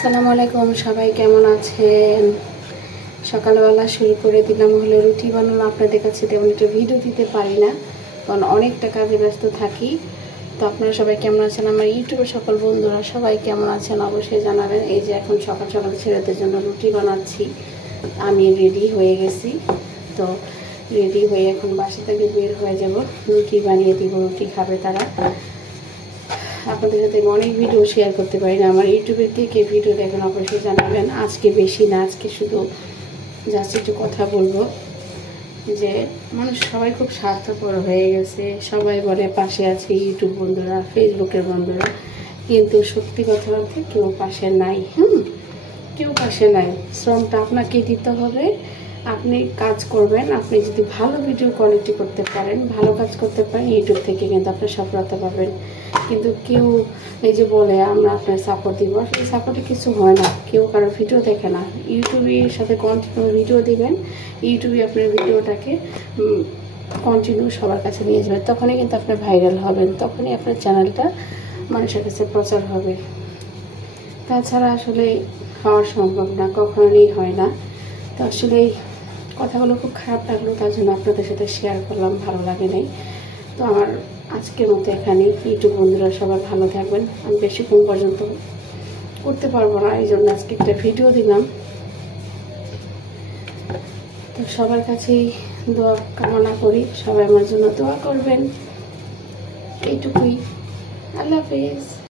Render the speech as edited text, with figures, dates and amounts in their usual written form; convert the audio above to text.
আসসালামু আলাইকুম, সবাই কেমন আছেন? সকালবেলা শুরু করে দিলাম হলো রুটি বানানো। আপনাদের কাছে তেমন একটা ভিডিও দিতে পারি না, কারণ অনেকটা কাজে ব্যস্ত থাকি। তো আপনারা সবাই কেমন আছেন? আমার ইউটিউবের সকল বন্ধুরা সবাই কেমন আছেন অবশ্যই জানাবেন। এই যে এখন সকাল সকাল ছেলেদের জন্য রুটি বানাচ্ছি। আমি রেডি হয়ে গেছি, তো রেডি হয়ে এখন বাসা থেকে বের হয়ে যাব। রুটি বানিয়ে দিব, রুটি খাবে তারা। আপনাদের সাথে অনেক ভিডিও শেয়ার করতে পারি না। আমার ইউটিউবের থেকে ভিডিও দেখেন অবশ্যই জানাবেন। আজকে বেশি না, আজকে শুধু জাস্ট একটু কথা বলবো যে মানুষ সবাই খুব স্বার্থপর হয়ে গেছে। সবাই বলে পাশে আছে ইউটিউব বন্ধুরা, ফেসবুকের বন্ধুরা, কিন্তু সত্যি কথা বলতে কেউ পাশে নাই। কেউ পাশে নাই। শ্রমটা আপনাকে দিতে হবে। আপনি কাজ করবেন, আপনি যদি ভালো ভিডিও কোয়ালিটি করতে পারেন, ভালো কাজ করতে পারেন, ইউটিউব থেকে কিন্তু আপনি সফলতা পাবেন। কিন্তু কেউ এই যে বলে আমরা আপনার সাপোর্ট দিব, সেই সাপোর্টে কিছু হয় না। কেউ কারো ভিডিও দেখে না। ইউটিউবের সাথে কন্টিনিউ ভিডিও দিবেন, ইউটিউবে আপনার ভিডিওটাকে কন্টিনিউ সবার কাছে নিয়ে যাবেন, তখনই কিন্তু আপনি ভাইরাল হবেন, তখনই আপনার চ্যানেলটা মানুষের কাছে প্রচার হবে। তাছাড়া আসলে হওয়ার সম্ভব না, কখনোই হয় না। তো আসলে কথাগুলো খুব খারাপ লাগলো, তার জন্য আপনাদের সাথে শেয়ার করলাম, ভালো লাগে নাই। তো আমার আজকের মতো এখানে। ইউটিউব বন্ধুরা সবাই ভালো থাকবেন। আমি বেশিক্ষণ পর্যন্ত করতে পারবো না, এই জন্য আজকে একটা ভিডিও দিলাম। তো সবার কাছেই দোয়া কামনা করি, সবাই আমার জন্য দোয়া করবেন। এইটুকুই। আল্লাহ হাফেজ।